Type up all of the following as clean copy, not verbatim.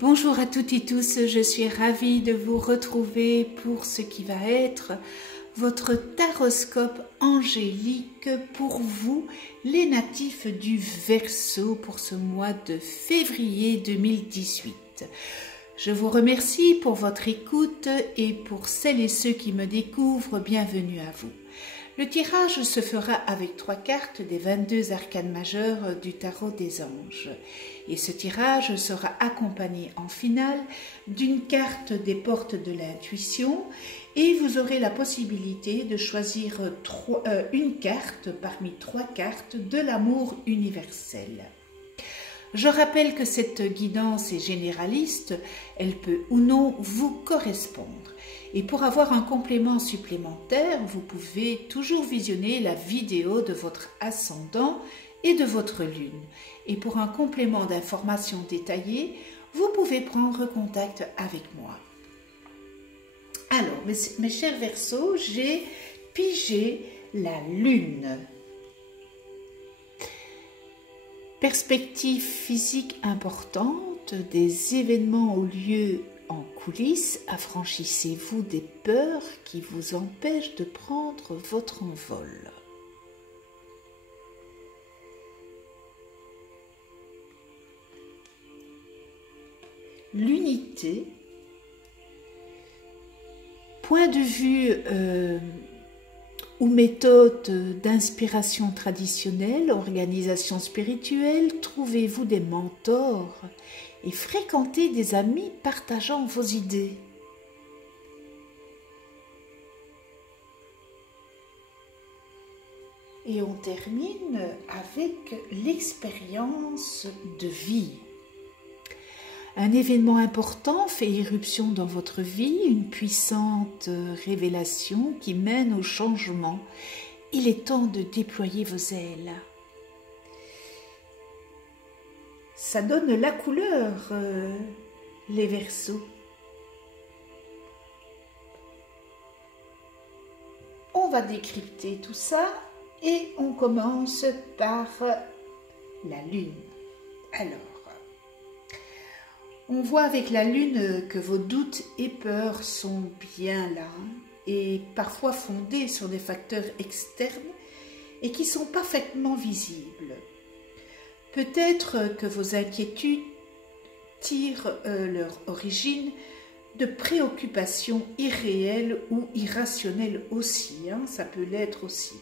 Bonjour à toutes et tous, je suis ravie de vous retrouver pour ce qui va être votre taroscope angélique pour vous, les natifs du Verseau, pour ce mois de février 2018. Je vous remercie pour votre écoute et pour celles et ceux qui me découvrent, bienvenue à vous. Le tirage se fera avec 3 cartes des 22 arcanes majeures du tarot des anges. Et ce tirage sera accompagné en finale d'une carte des portes de l'intuition et vous aurez la possibilité de choisir une carte parmi 3 cartes de l'amour universel. Je rappelle que cette guidance est généraliste, elle peut ou non vous correspondre. Et pour avoir un complément supplémentaire, vous pouvez toujours visionner la vidéo de votre ascendant et de votre lune. Et pour un complément d'informations détaillées, vous pouvez prendre contact avec moi. Alors, mes chers Verseaux, j'ai pigé la lune. Perspective physique importante, des événements au lieu en coulisses, affranchissez-vous des peurs qui vous empêchent de prendre votre envol. L'unité, point de vue ou méthode d'inspiration traditionnelle, organisation spirituelle, trouvez-vous des mentors et fréquentez des amis partageant vos idées. Et on termine avec l'expérience de vie. Un événement important fait irruption dans votre vie, une puissante révélation qui mène au changement. Il est temps de déployer vos ailes. Ça donne la couleur, les Verseaux. On va décrypter tout ça et on commence par la lune. Alors, on voit avec la lune que vos doutes et peurs sont bien là et parfois fondés sur des facteurs externes et qui sont parfaitement visibles. Peut-être que vos inquiétudes tirent leur origine de préoccupations irréelles ou irrationnelles aussi, ça peut l'être aussi.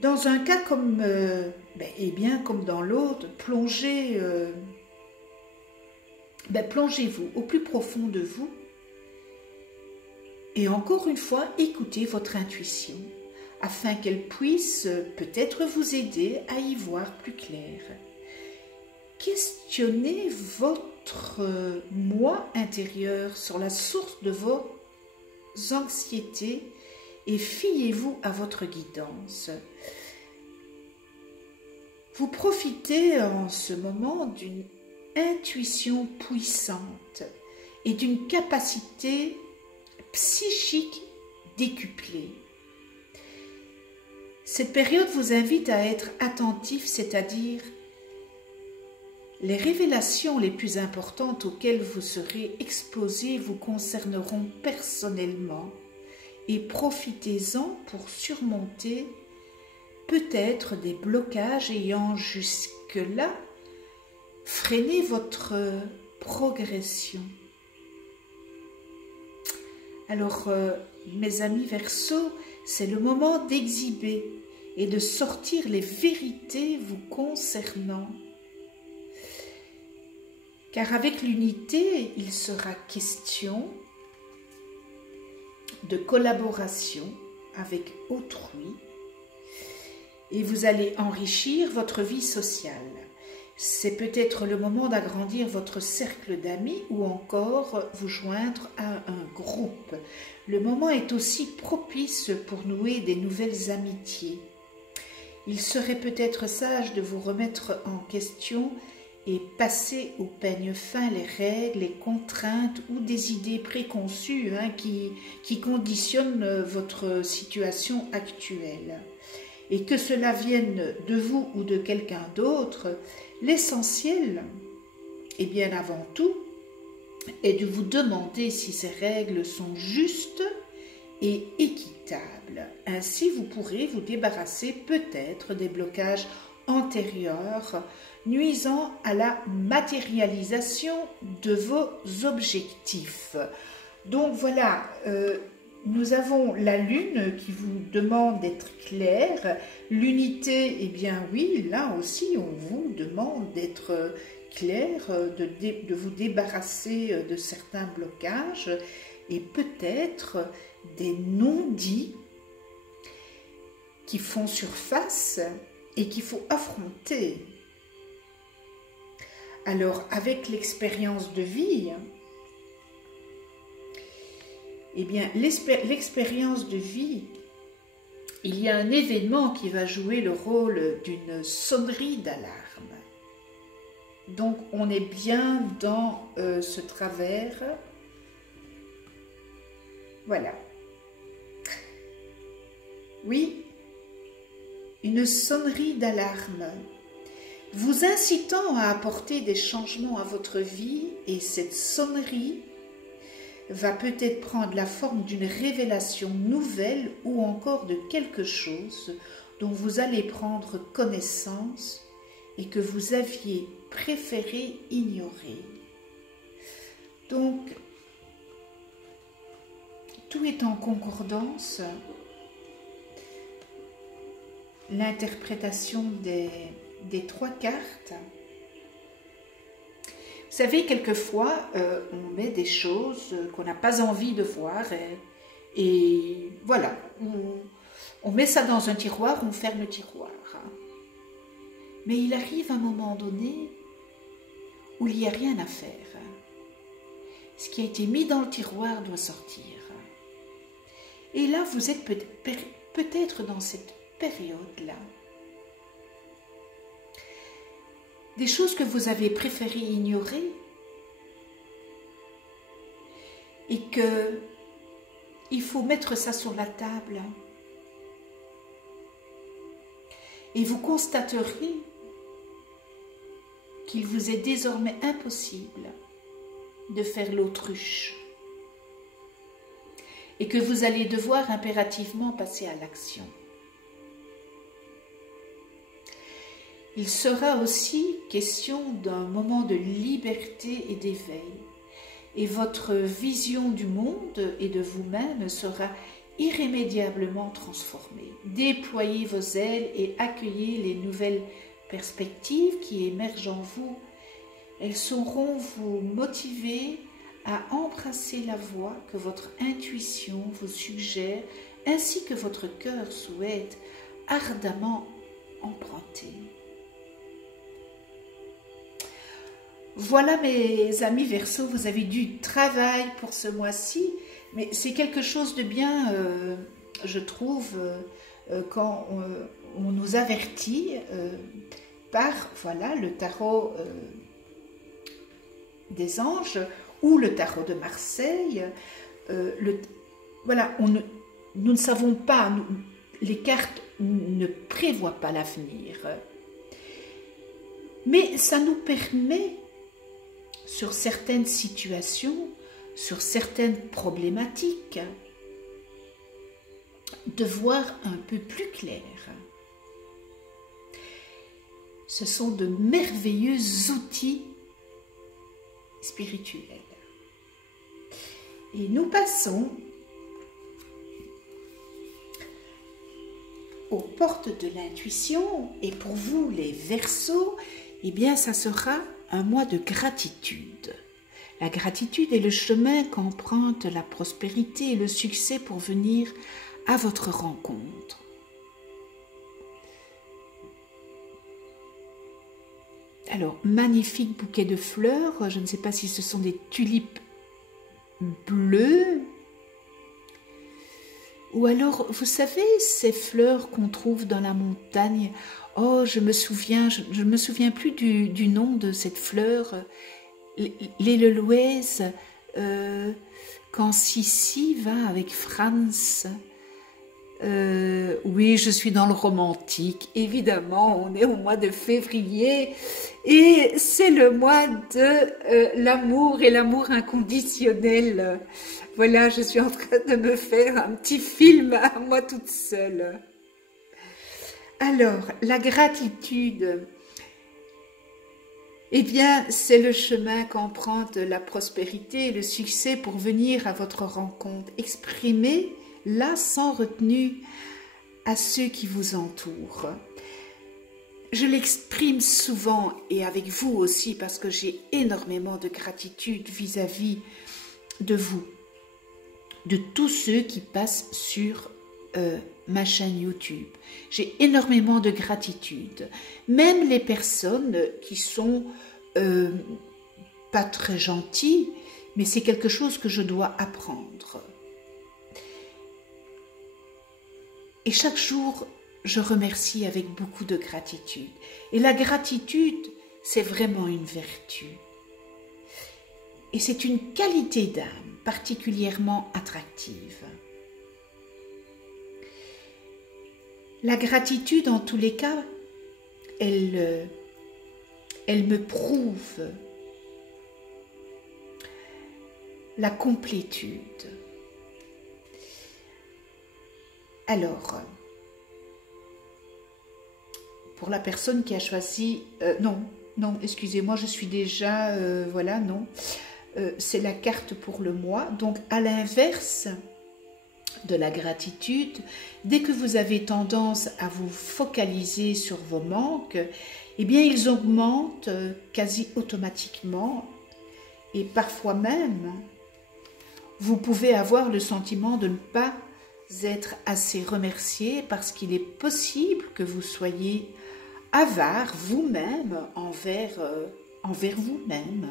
Dans un cas comme, comme dans l'autre, plongez-vous au plus profond de vous et encore une fois, écoutez votre intuition afin qu'elle puisse peut-être vous aider à y voir plus clair. Questionnez votre moi intérieur sur la source de vos anxiétés et fiez-vous à votre guidance. Vous profitez en ce moment d'une intuition puissante et d'une capacité psychique décuplée. Cette période vous invite à être attentif, c'est-à-dire les révélations les plus importantes auxquelles vous serez exposé vous concerneront personnellement et profitez-en pour surmonter peut-être des blocages ayant jusque-là freiné votre progression. Alors, mes amis Verseaux, c'est le moment d'exhiber et de sortir les vérités vous concernant. Car avec l'unité, il sera question de collaboration avec autrui et vous allez enrichir votre vie sociale. C'est peut-être le moment d'agrandir votre cercle d'amis ou encore vous joindre à un groupe. Le moment est aussi propice pour nouer des nouvelles amitiés. Il serait peut-être sage de vous remettre en question et passer au peigne fin les règles, les contraintes ou des idées préconçues qui conditionnent votre situation actuelle. Et que cela vienne de vous ou de quelqu'un d'autre, l'essentiel, et bien avant tout, est de vous demander si ces règles sont justes et équitables. Ainsi, vous pourrez vous débarrasser peut-être des blocages antérieurs nuisant à la matérialisation de vos objectifs. Donc voilà, nous avons la Lune qui vous demande d'être clair. L'unité, eh bien oui, là aussi on vous demande d'être clair, de vous débarrasser de certains blocages et peut-être des non-dits qui font surface et qu'il faut affronter. Alors, avec l'expérience de vie, eh bien, l'expérience de vie, il y a un événement qui va jouer le rôle d'une sonnerie d'alarme. Donc, on est bien dans ce travers. Voilà. Oui, une sonnerie d'alarme, vous incitant à apporter des changements à votre vie, et cette sonnerie va peut-être prendre la forme d'une révélation nouvelle ou encore de quelque chose dont vous allez prendre connaissance et que vous aviez préféré ignorer. Donc, tout est en concordance. L'interprétation des trois cartes. Vous savez, quelquefois, on met des choses qu'on n'a pas envie de voir et voilà, on met ça dans un tiroir, on ferme le tiroir. Mais il arrive un moment donné où il n'y a rien à faire. Ce qui a été mis dans le tiroir doit sortir. Et là, vous êtes peut-être dans cette période-là. Des choses que vous avez préféré ignorer et que il faut mettre ça sur la table. Et vous constaterez qu'il vous est désormais impossible de faire l'autruche et que vous allez devoir impérativement passer à l'action. Il sera aussi question d'un moment de liberté et d'éveil, et votre vision du monde et de vous-même sera irrémédiablement transformée. Déployez vos ailes et accueillez les nouvelles perspectives qui émergent en vous. Elles sauront vous motiver à embrasser la voie que votre intuition vous suggère, ainsi que votre cœur souhaite ardemment emprunter. Voilà mes amis Verseau, vous avez du travail pour ce mois-ci, mais c'est quelque chose de bien, je trouve, quand on nous avertit par voilà, le tarot des anges ou le tarot de Marseille. Voilà, nous ne savons pas, les cartes ne prévoient pas l'avenir, mais ça nous permet, sur certaines situations, sur certaines problématiques, de voir un peu plus clair. Ce sont de merveilleux outils spirituels. Et nous passons aux portes de l'intuition. Et pour vous, les Verseaux, eh bien, ça sera un mois de gratitude. La gratitude est le chemin qu'emprunte la prospérité et le succès pour venir à votre rencontre. Alors, magnifique bouquet de fleurs. Je ne sais pas si ce sont des tulipes bleues. Ou alors, vous savez, ces fleurs qu'on trouve dans la montagne. Oh, je me souviens plus du nom de cette fleur. L'Eloise, quand Sissi va avec Franz Oui, je suis dans le romantique. Évidemment, on est au mois de février et c'est le mois de l'amour et l'amour inconditionnel. Voilà, je suis en train de me faire un petit film à moi toute seule. Alors, la gratitude, eh bien, c'est le chemin qu'emprunte la prospérité et le succès pour venir à votre rencontre. Exprimez-la sans retenue à ceux qui vous entourent. Je l'exprime souvent et avec vous aussi parce que j'ai énormément de gratitude vis-à-vis de vous, de tous ceux qui passent sur ma chaîne YouTube. J'ai énormément de gratitude. Même les personnes qui sont pas très gentilles, mais c'est quelque chose que je dois apprendre. Et chaque jour, je remercie avec beaucoup de gratitude. Et la gratitude, c'est vraiment une vertu. Et c'est une qualité d'âme particulièrement attractive. La gratitude, en tous les cas, elle me prouve la complétude. Alors, pour la personne qui a choisi... non, excusez-moi, je suis déjà... voilà, non. C'est la carte pour le mois. Donc, à l'inverse de la gratitude, dès que vous avez tendance à vous focaliser sur vos manques, eh bien, ils augmentent quasi automatiquement et parfois même, vous pouvez avoir le sentiment de ne pas être assez remercié parce qu'il est possible que vous soyez avare vous-même envers vous-même.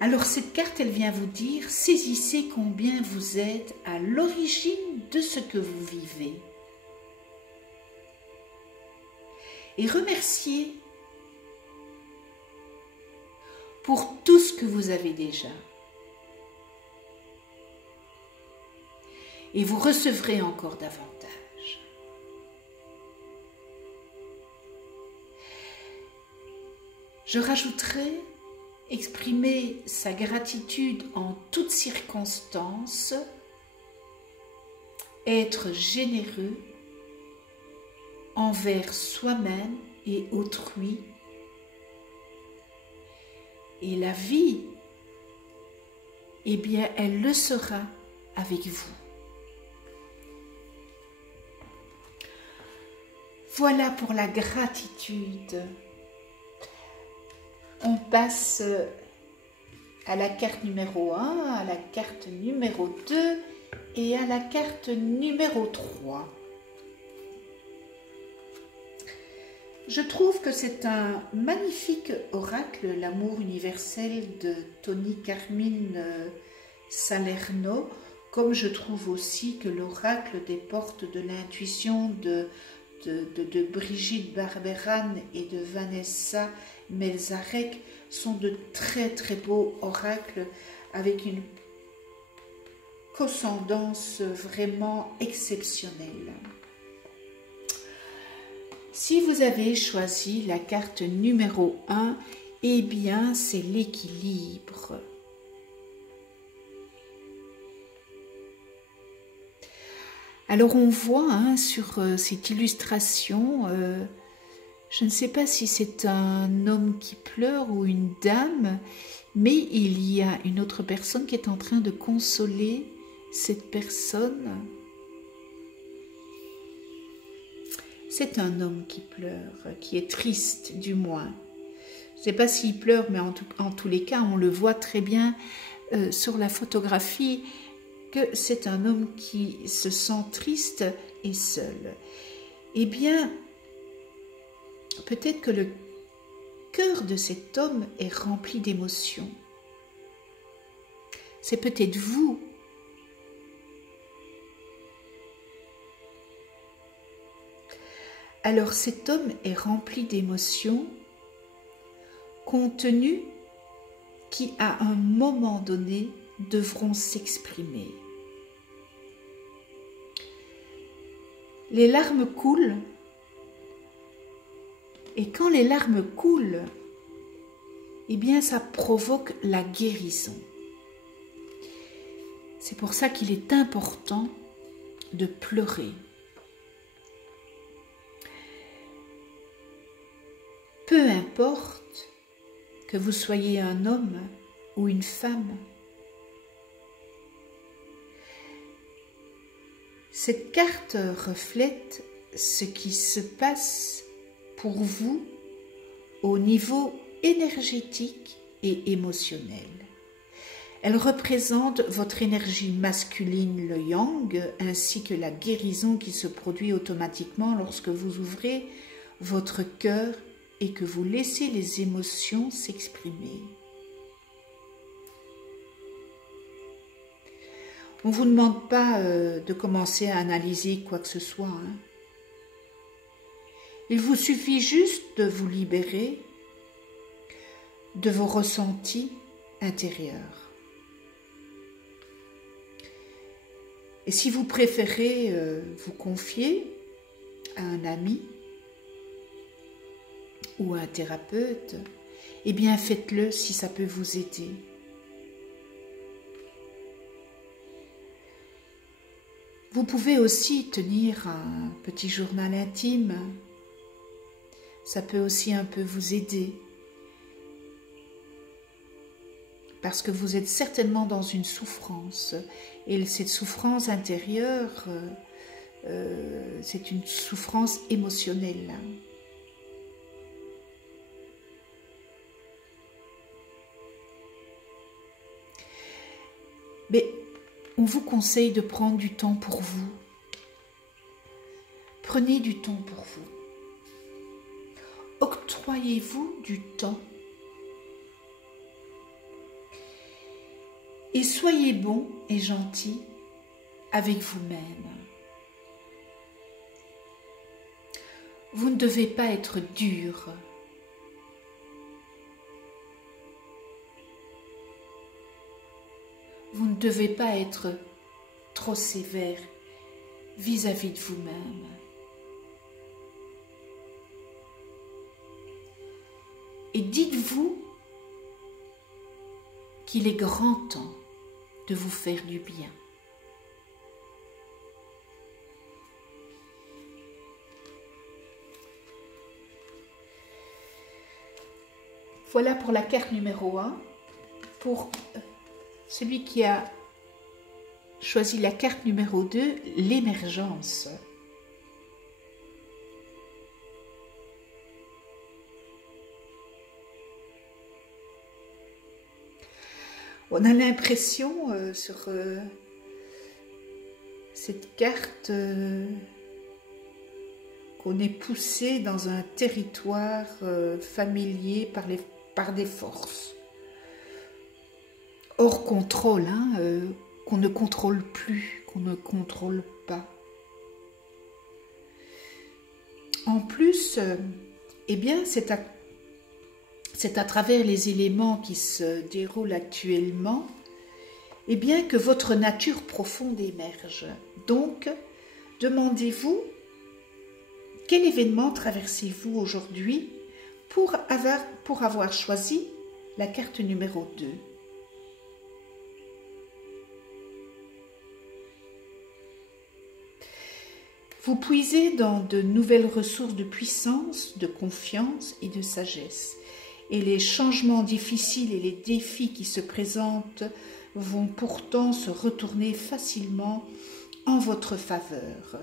Alors cette carte, elle vient vous dire, saisissez combien vous êtes à l'origine de ce que vous vivez. Et remerciez pour tout ce que vous avez déjà. Et vous recevrez encore davantage. Je rajouterai, exprimer sa gratitude en toutes circonstances, être généreux envers soi-même et autrui. Et la vie, eh bien, elle le sera avec vous. Voilà pour la gratitude. On passe à la carte numéro 1, à la carte numéro 2 et à la carte numéro 3. Je trouve que c'est un magnifique oracle, l'amour universel de Tony Carmine Salerno, comme je trouve aussi que l'oracle des portes de l'intuition de Brigitte Barberan et de Vanessa Melzarek sont de très très beaux oracles avec une coscendance vraiment exceptionnelle. Si vous avez choisi la carte numéro 1, eh bien c'est l'équilibre. Alors on voit sur cette illustration, je ne sais pas si c'est un homme qui pleure ou une dame, mais il y a une autre personne qui est en train de consoler cette personne. C'est un homme qui pleure, qui est triste du moins. Je ne sais pas s'il pleure, mais en tous les cas, on le voit très bien sur la photographie que c'est un homme qui se sent triste et seul. Eh bien, peut-être que le cœur de cet homme est rempli d'émotions. C'est peut-être vous. Alors cet homme est rempli d'émotions contenues qui, à un moment donné, devront s'exprimer. les larmes coulent. Et quand les larmes coulent, eh bien ça provoque la guérison. C'est pour ça qu'il est important de pleurer. Peu importe que vous soyez un homme ou une femme, cette carte reflète ce qui se passe pour vous au niveau énergétique et émotionnel. Elle représente votre énergie masculine, le yang, ainsi que la guérison qui se produit automatiquement lorsque vous ouvrez votre cœur et que vous laissez les émotions s'exprimer. On ne vous demande pas de commencer à analyser quoi que ce soit. Il vous suffit juste de vous libérer de vos ressentis intérieurs. Et si vous préférez vous confier à un ami ou à un thérapeute, eh bien faites-le si ça peut vous aider. Vous pouvez aussi tenir un petit journal intime. Ça peut aussi un peu vous aider. Parce que vous êtes certainement dans une souffrance. Et cette souffrance intérieure, c'est une souffrance émotionnelle. Mais on vous conseille de prendre du temps pour vous. Prenez du temps pour vous. Octroyez-vous du temps. Et soyez bon et gentil avec vous-même. Vous ne devez pas être dur. Vous ne devez pas être trop sévère vis-à-vis de vous-même. Et dites-vous qu'il est grand temps de vous faire du bien. Voilà pour la carte numéro 1. Pour celui qui a choisi la carte numéro 2, l'émergence. On a l'impression sur cette carte qu'on est poussé dans un territoire familier par des forces hors contrôle, qu'on ne contrôle plus, qu'on ne contrôle pas. En plus, eh bien, c'est à travers les éléments qui se déroulent actuellement, eh bien, que votre nature profonde émerge. Donc, demandez-vous, quel événement traversez-vous aujourd'hui pour avoir choisi la carte numéro 2 ? Vous puisez dans de nouvelles ressources de puissance, de confiance et de sagesse. Et les changements difficiles et les défis qui se présentent vont pourtant se retourner facilement en votre faveur.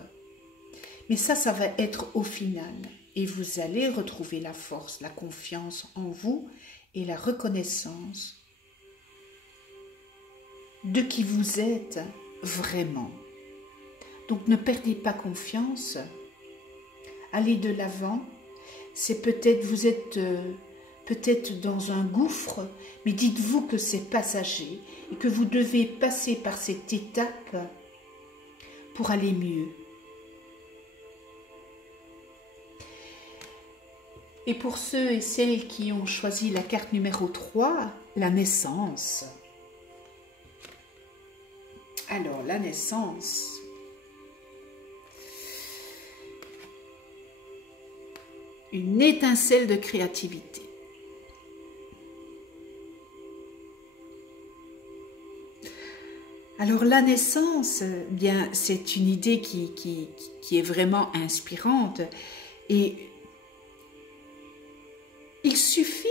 Mais ça va être au final. Et vous allez retrouver la force, la confiance en vous et la reconnaissance de qui vous êtes vraiment. Donc ne perdez pas confiance, allez de l'avant. C'est peut-être, vous êtes peut-être dans un gouffre, mais dites-vous que c'est passager et que vous devez passer par cette étape pour aller mieux. Et pour ceux et celles qui ont choisi la carte numéro 3, la naissance. Alors, la naissance. une étincelle de créativité. Alors la naissance, bien, c'est une idée qui est vraiment inspirante et il suffit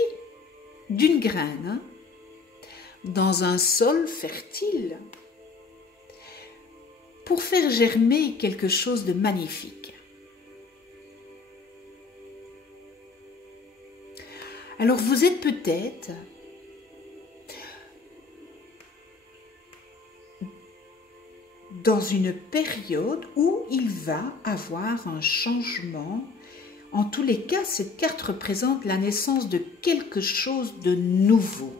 d'une graine dans un sol fertile pour faire germer quelque chose de magnifique. Alors vous êtes peut-être dans une période où il va avoir un changement. En tous les cas, cette carte représente la naissance de quelque chose de nouveau.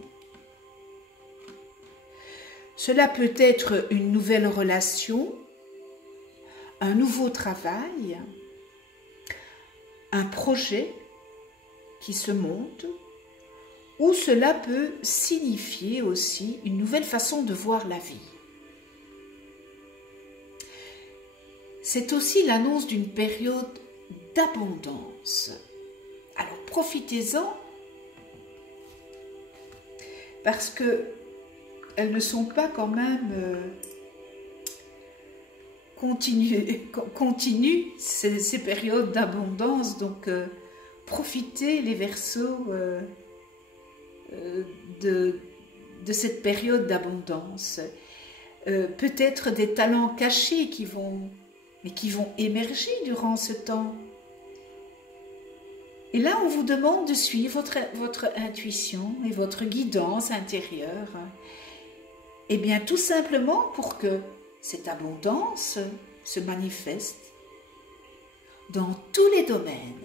Cela peut être une nouvelle relation, un nouveau travail, un projet qui se monte, ou cela peut signifier aussi une nouvelle façon de voir la vie. C'est aussi l'annonce d'une période d'abondance. Alors profitez-en parce que elles ne sont pas quand même continues ces périodes d'abondance, donc profitez les Verseaux de cette période d'abondance. Peut-être des talents cachés qui vont émerger durant ce temps. Et là, on vous demande de suivre votre intuition et votre guidance intérieure. Et bien, tout simplement pour que cette abondance se manifeste dans tous les domaines.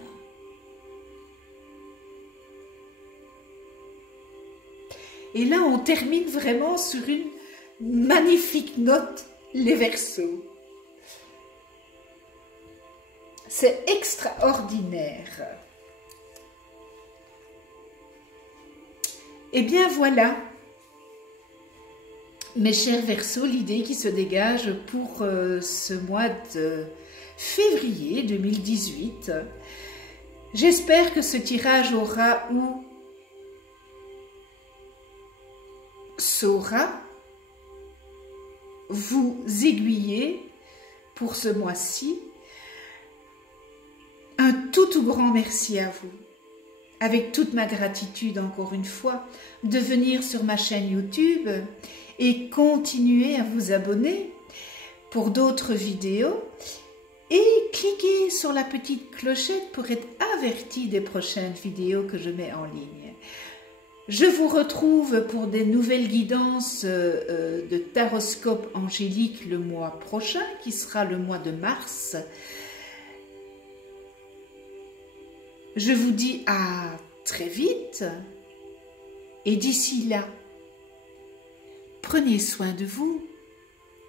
Et là, on termine vraiment sur une magnifique note, les Verseaux. C'est extraordinaire. Eh bien voilà, mes chers Verseaux, l'idée qui se dégage pour ce mois de février 2018. J'espère que ce tirage saura vous aiguiller pour ce mois-ci. Un tout grand merci à vous, avec toute ma gratitude encore une fois, de venir sur ma chaîne YouTube et continuer à vous abonner pour d'autres vidéos et cliquez sur la petite clochette pour être averti des prochaines vidéos que je mets en ligne. Je vous retrouve pour des nouvelles guidances de taroscope angélique le mois prochain, qui sera le mois de mars. Je vous dis à très vite et d'ici là, prenez soin de vous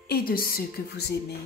et de ceux que vous aimez.